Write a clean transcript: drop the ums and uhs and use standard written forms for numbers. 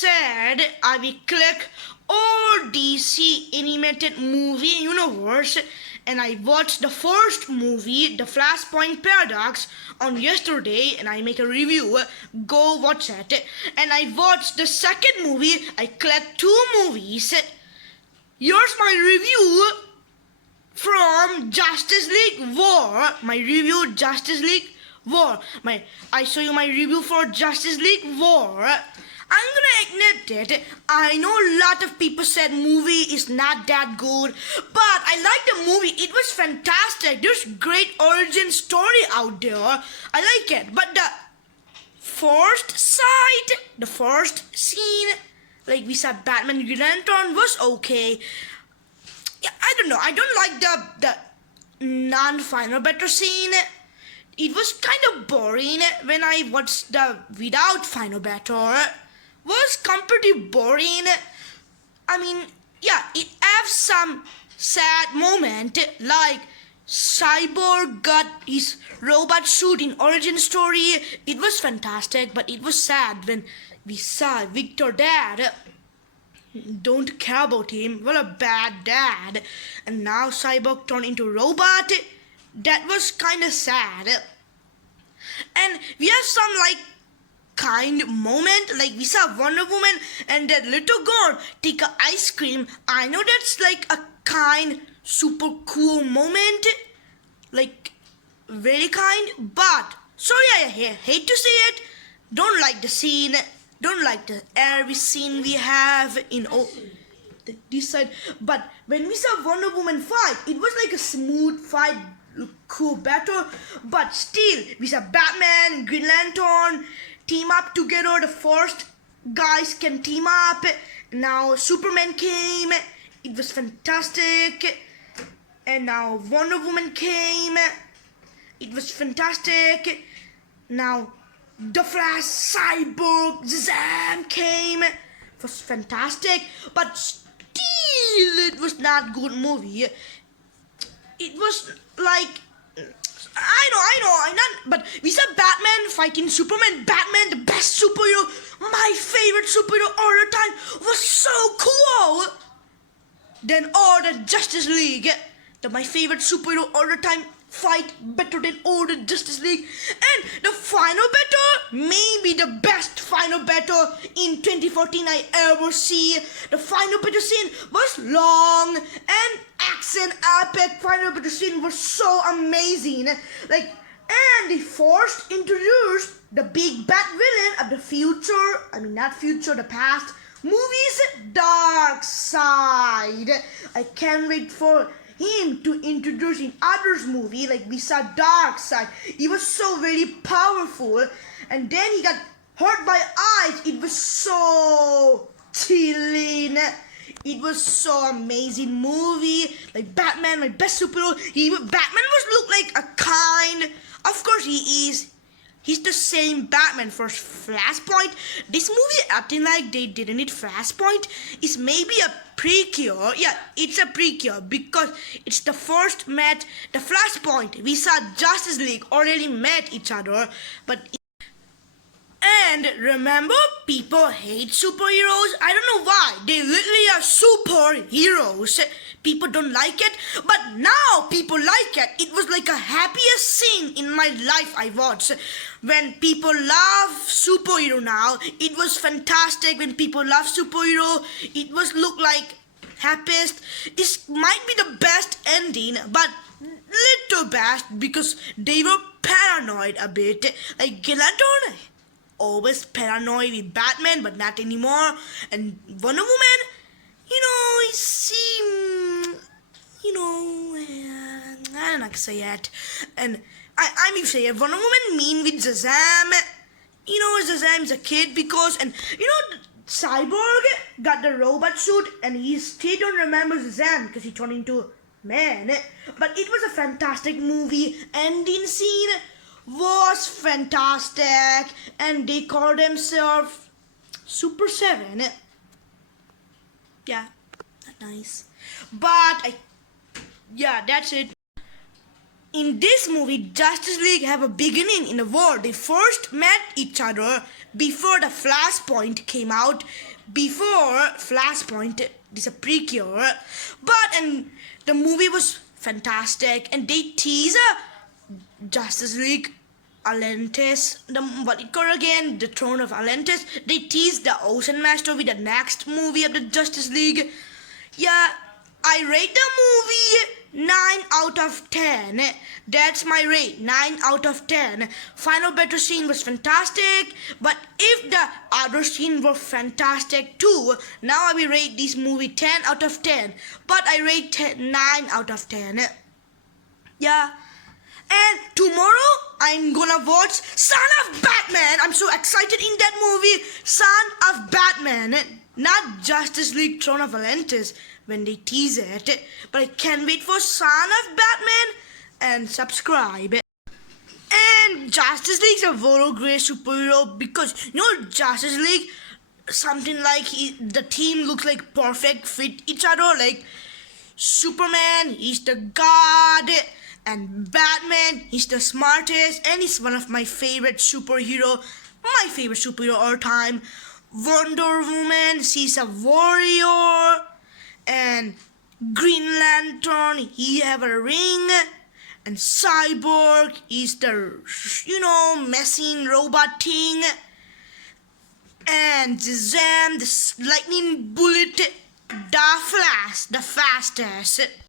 said I will click all DC animated movie universe, and I watched the first movie, The Flashpoint Paradox, on yesterday, and I make a review. Go watch it. And I watched the second movie. I clicked 2 movies. Here's my review from Justice League War. My review, Justice League War. I show you my review for Justice League War. I'm gonna admit it. I know a lot of people said movie is not that good, but I like the movie. It was fantastic. There's great origin story out there. I like it. But the first scene, like we saw Batman Green Lantern, was okay. Yeah, I don't know. I don't like the non-final battle scene. It was kind of boring when I watched the without final battle. Was completely boring. I mean, yeah, it has some sad moment, like Cyborg got his robot suit in origin story. It was fantastic, but it was sad when we saw Victor dad. Don't care about him. What a bad dad. And now Cyborg turned into robot. That was kind of sad. And we have some kind moment, like we saw Wonder Woman and that little girl take a ice cream. I know that's like a kind, super cool moment, like very kind, but sorry, I hate to say it, don't like the scene, don't like the every scene we have in this side. But when we saw Wonder Woman fight, it was like a smooth fight, cool battle, but still we saw Batman, Green Lantern team up together. The first guys can team up. Now Superman came. It was fantastic. And now Wonder Woman came. It was fantastic. Now The Flash, Cyborg, Shazam came. It was fantastic. But still it was not good movie. It was like, I know, but we saw Batman fighting Superman. Batman, the best superhero, my favorite superhero all the time, was so cool. Then all the Justice League, my favorite superhero all the time, fight better than all the Justice League. And the final battle, maybe the best final battle in 2014 I ever see. The final battle scene was long and action epic. Final battle scene was so amazing. And they first introduced the big bad villain of the future. I mean, not future, the past. Movies, Darkseid. I can't wait for him to introduce in others movie, like we saw Darkseid. He was so very powerful, and then he got hurt by ice. It was so chilling. It was so amazing movie. Like Batman, my best superhero. Batman was look like a kind. Of course he is. He's the same Batman for Flashpoint. This movie acting like they didn't need Flashpoint is maybe a prequel. Yeah, it's a prequel because it's the first met the Flashpoint. We saw Justice League already met each other, but and remember, people hate superheroes. I don't know why. They literally are superheroes. People don't like it, but now people like it. It was like a happiest scene in my life I watched. When people love superhero now, it was fantastic. When people love superhero, it was look like happiest. This might be the best ending, but little best because they were paranoid a bit. Like Lantern, always paranoid with Batman, but not anymore. And Wonder Woman, it seemed, I don't know how to say it. And I mean say it, Wonder Woman mean with Shazam. Shazam's a kid because, and Cyborg got the robot suit and he still don't remember Shazam because he turned into man. But it was a fantastic movie. Ending scene was fantastic, and they call themselves Super 7. Yeah, nice. But yeah, that's it. In this movie, Justice League have a beginning in a war. They first met each other before the Flashpoint came out. Before Flashpoint, this is a prequel. And the movie was fantastic, and they tease Justice League Atlantis, what it called again, the Throne of Atlantis. They teased the Ocean Master with the next movie of the Justice League. Yeah, I rate the movie 9 out of 10. That's my rate, 9 out of 10. Final battle scene was fantastic, but if the other scene were fantastic too, now I will rate this movie 10 out of 10. But I rate 9 out of 10. Yeah. And tomorrow I'm gonna watch Son of Batman. I'm so excited in that movie. Son of Batman. Not Justice League Throne of Atlantis when they tease it. But I can't wait for Son of Batman, and subscribe. And Justice League's a very great superhero because Justice League, something like the team looks like perfect fit each other. Like Superman, he's the god. And Batman, he's the smartest, and he's one of my favorite superhero, all time. Wonder Woman, she's a warrior, and Green Lantern, he have a ring, and Cyborg is the, machine robot thing, and Shazam, the lightning bullet, the Flash, the fastest.